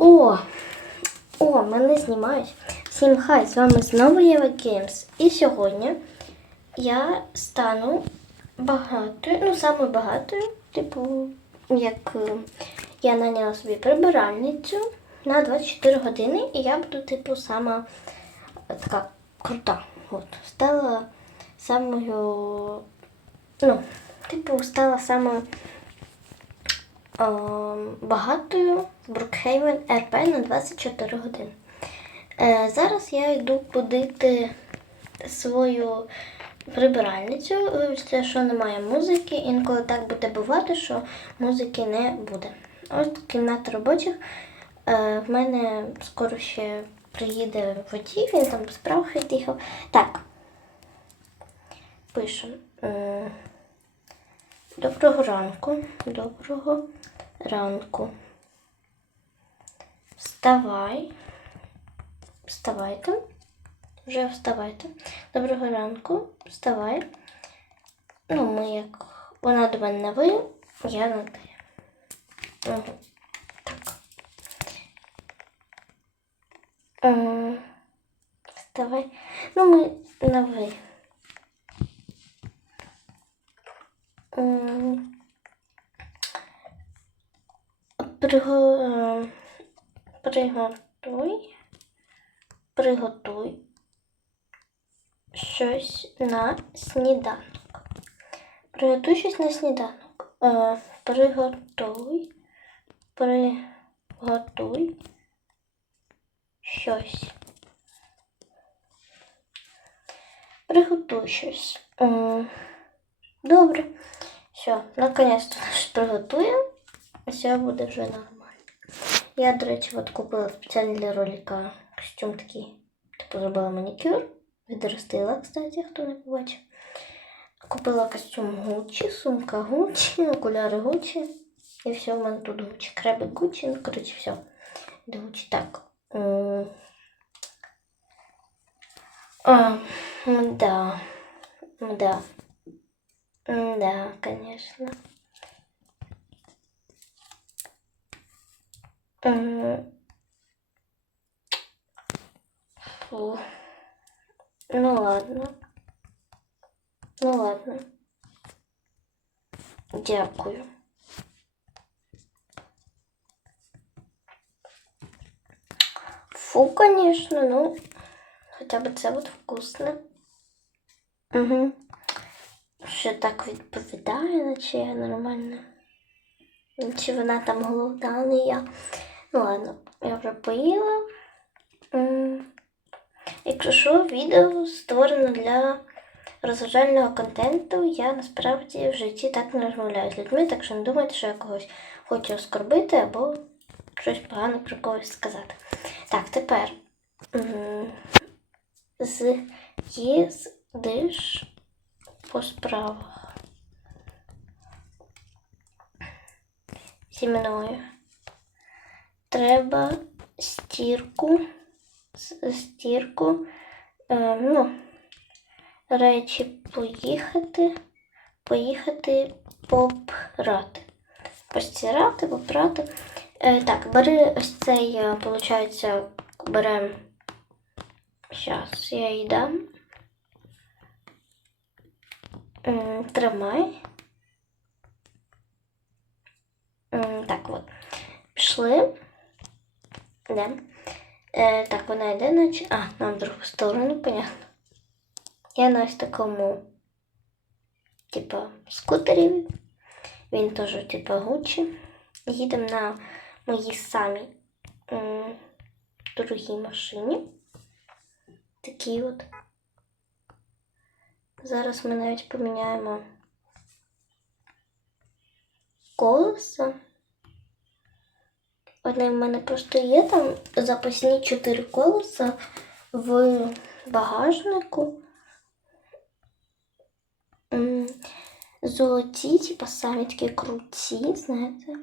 О! О, мене знімають. Всім хай, з вами знову Єва Games. І сьогодні я стану багатою, ну саме багатою, типу, як е, я наняла собі прибиральницю на 24 години, і я буду, типу, сама е, така крута. От, стала самою, ну, типу, стала самою багатою з Брукхейвен РП на 24 години. Е, зараз я йду будити свою прибиральницю. Вибачте, що немає музики. Інколи так буде бувати, що музики не буде. Ось кімната робочих. Е, в мене скоро ще приїде водій, він там по справах від'їхав. Так. Пишемо. Доброго ранку. Доброго ранку. Вставай. Вставайте. Вже вставайте. Доброго ранку. Вставай. Ну, ми як. Вона до мене на ви, я на ти. Угу. Так. М, Вставай. Ну, ми на ви. М, Приго... е, Приготуй. Приготуй щось на сніданок. Приготуй щось на сніданок. Е, приготуй. Приготуй щось. Приготуй щось. Добре. Все, наконец-то приготуємо. Все буде вже нормально. Я, до речі, от купила спеціально для ролика костюм такий. Типу зробила манікюр. Відростила, кстати, хто не побачив. Купила костюм Гуччі, сумка Гуччі, окуляри Гуччі. І все, в мене тут Гуччі. Кребик Гуччі, ну, коротше, все. Де Гуччі. Так. А, да. Да. Да, конечно. М. Фу. Ну ладно. Ну ладно. Дякую. Фу, конечно, ну, хотя бы це буде вкусно. Угу. Що так відповідає, наче я нормально. Чи вона там голодна, не я. Ну ладно, я вже поїла. Якщо що, відео створено для розважального контенту. Я насправді в житті так не розмовляю з людьми, так що не думайте, що я когось хочу оскорбити або щось погане про когось сказати. Так, тепер м, з'їздиш по справах. Зі мною. Треба стірку, стірку, е, ну, речі поїхати, поїхати попрати. Постирати, попрати. Е, так, бери ось цей, виходить, беремо. Зараз я їй дам. М, Тримай. Так, от. Пішли. Йдемо. Е, так, вона йде, наче. А, на другу сторону, понятно. Я на ось такому, типа, скутері. Він теж, типа, Гуччі. Їдемо на моїй самій м, дорогій машині. Такий от. Зараз ми навіть поміняємо колеса. Одне в мене просто є там запасні чотири колеса в багажнику. Золоті, типа самі такі круті, знаєте.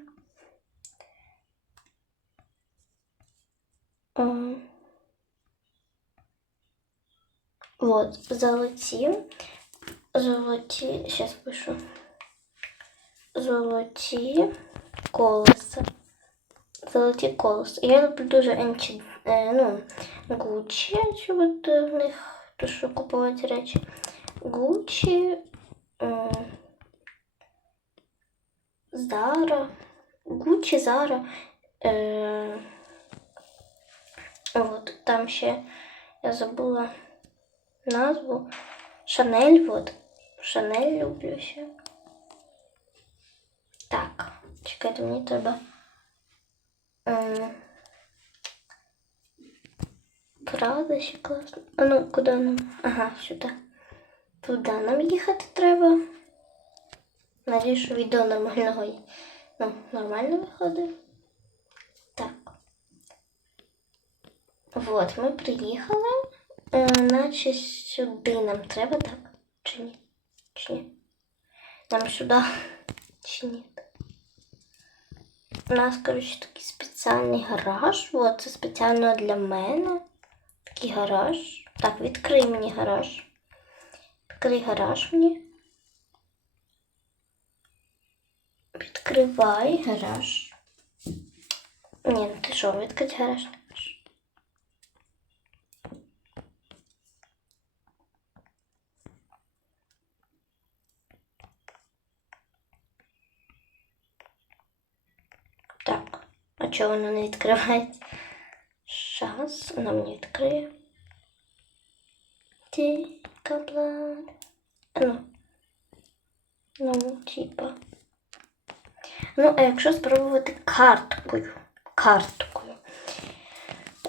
М. Вот, золоті. Золоті, сейчас пишу. Золоті колеса. золоті колеса. Я люблю дуже Енчі, е, ну, Гуччі, чи от е, в них то, що купувати речі. Гуччі, м, Зара, Гуччі, Зара. Е, от, там ще я забула назву. Шанель, от. Шанель люблю ще. Так, чекайте, мені треба. Правда, ще класно. А ну, куди нам? Ага, сюди. Туди нам їхати треба. Надіюсь, що відео нормального. Ну, нормально виходить. Так. Вот, ми приїхали. Е, наче сюди нам треба, так? Чи ні? Чи ні? Нам сюди. Чи ні? У нас, коротше, такий спеціальний гараж. От, це спеціально для мене. Такий гараж. Так, відкрий мені гараж. Відкрий гараж мені. Відкривай гараж. Ні, ну ти що, відкрить гараж не можеш. Так, а чого воно не відкривається? Щас, воно мені відкриє. Ти каплан. Ну. Ну, типа. Ну, а якщо спробувати карткою. Карткою.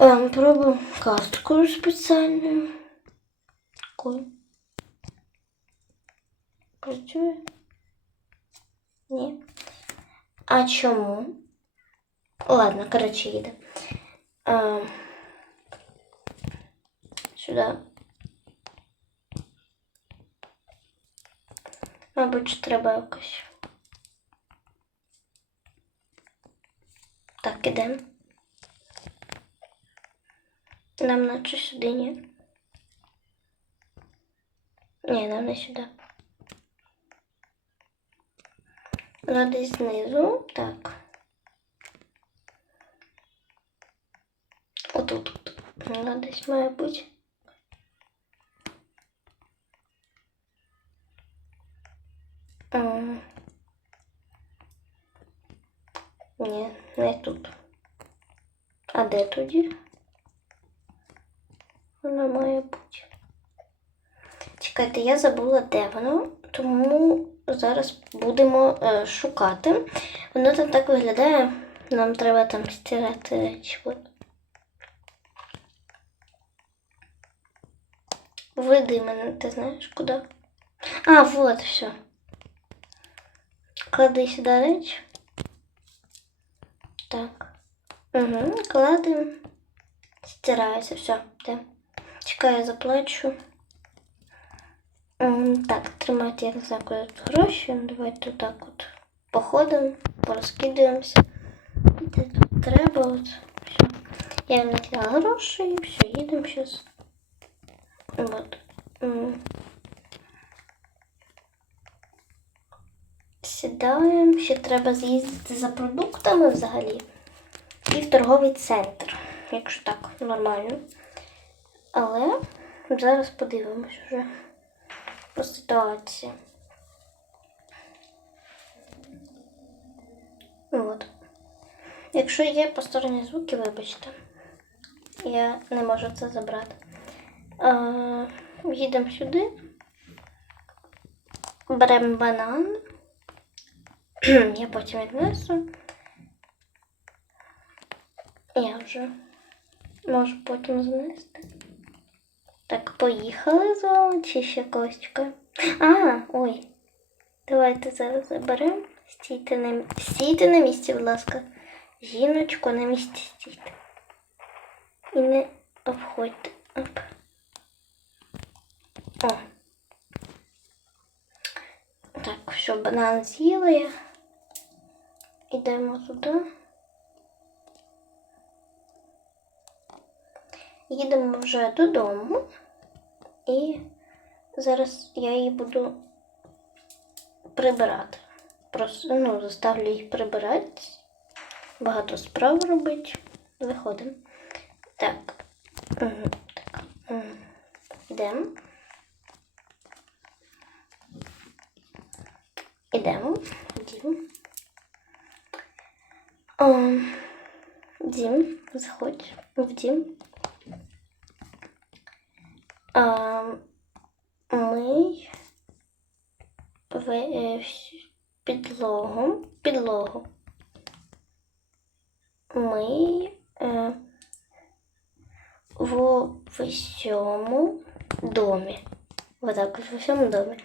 Ем, пробую карткою спеціальною. Такою. Працює? Ні. А чому? Ладно, коротше, їде. Ем, сюди. Мабуть, треба якось. Так, ідемо. Нам наче сюди ні. Ні, нам не сюди. Вона десь знизу. Так. Отут. тут. Вона десь має бути. М. Ні, не тут. А де тоді? Вона має бути. Чекайте, я забула, де воно, тому зараз будемо е, шукати. Воно там так виглядає. Нам треба там стирати речі. Веди мене, ти знаєш куди? А, вот, все. Клади сюди речі. Так. Угу, кладемо. Стирається, все, де. Чекаю, заплачу. Так, тримайте, я не знаю, куди тут гроші. Ну, Давайте отак от походимо, порозкидаємося. Де тут треба, от. Все. Я накидала гроші і все, їдемо зараз. Вот. М. Сідаємо. Ще треба з'їздити за продуктами взагалі. І в торговий центр, якщо так, нормально. Але зараз подивимось вже по ситуації. От. Якщо є посторонні звуки, вибачте. Я не можу це забрати. Е, Їдемо сюди. Беремо банан. Я потім віднесу. Я вже можу потім знести. Так, поїхали з вами чи ще чекаємо? А, ой. Давайте зараз заберемо. Стійте на, стійте на місці, будь ласка. Жіночку на місці стійте. І не обходьте. Оп. О. Так, все, банан з'їли. Ідемо туди. Їдемо вже додому. І зараз я її буду прибирати. Просто ну, заставлю їх прибирати. багато справ робити. Виходимо. Так. Угу. так. Угу. Йдемо. Ідемо. Дім. О, Дім, заходь в дім. А, ми в, е, підлогу, підлогу. Ми е, в всьому домі. Вот так, в всьому домі.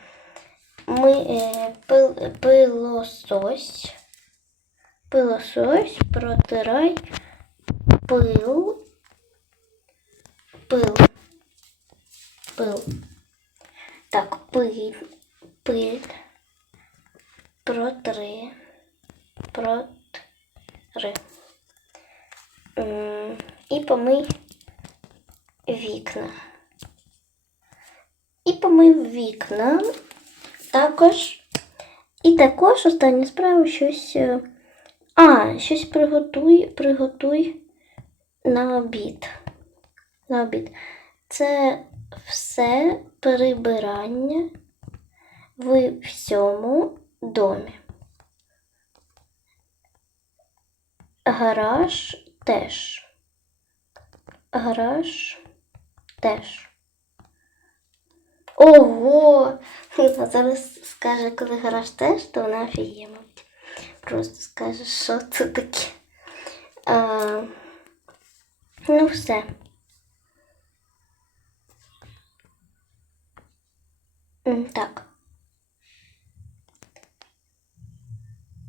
Ми е, пил, пилосось, пилосось, протирай пил, пил, пил. Так, пиль, пиль, протри, протри. І помий вікна. І помив вікна. Також. І також остання справа щось. е, А, щось приготуй, приготуй на обід. На обід. Це все прибирання в всьому домі. Гараж теж. Гараж теж. Ого! А зараз скаже, коли гараж теж, то вона офігіє. Просто скаже, що це таке. А, ну, все. Так.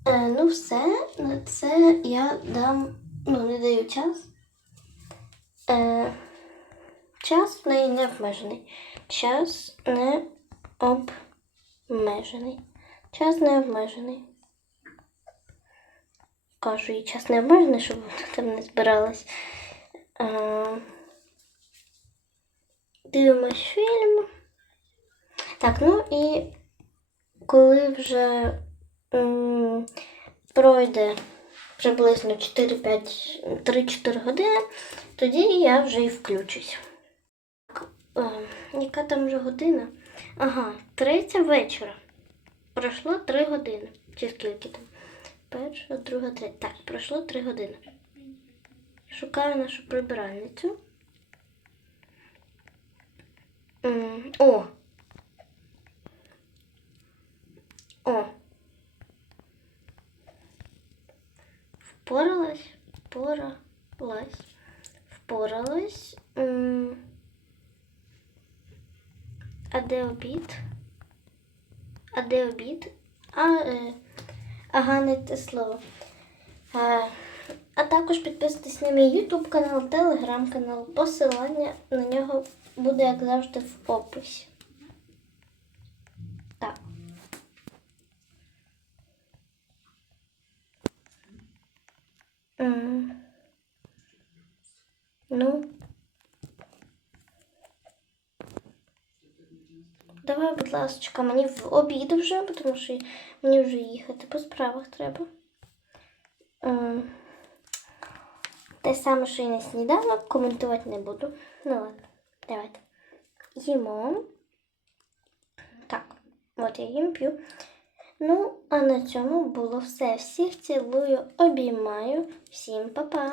Е, ну, все. На це я дам, ну, не даю час. Е, час в неї не обмежений. Час не обмежений. Час не обмежений. Кажу їй час не обмежений, щоб вона там не збиралась. Дивимось фільм. Так, ну і коли вже м, пройде приблизно 4-5, 3-4 години, тоді я вже і включусь. Е, яка там вже година? Ага, третя вечора. Пройшло 3 години. Чи скільки там? Перша, друга, третя. Так, пройшло 3 години. Шукаю нашу прибиральницю. О! О! Впоралась, впоралась, впоралась. А де обід? А де обід? А, е, ага, не те слово. Е, а також підписуйтесь на мій YouTube канал, телеграм-канал. Посилання на нього буде, як завжди, в описі. Так. М. Ну. Давай, будь ласка, мені в обід вже, тому що мені вже їхати по справах треба. Ем, Те саме, що і на сніданок, коментувати не буду. Ну ладно, давайте. Їмо. Так, от я їм п'ю. Ну, а на цьому було все. Всіх цілую, обіймаю. Всім па-па!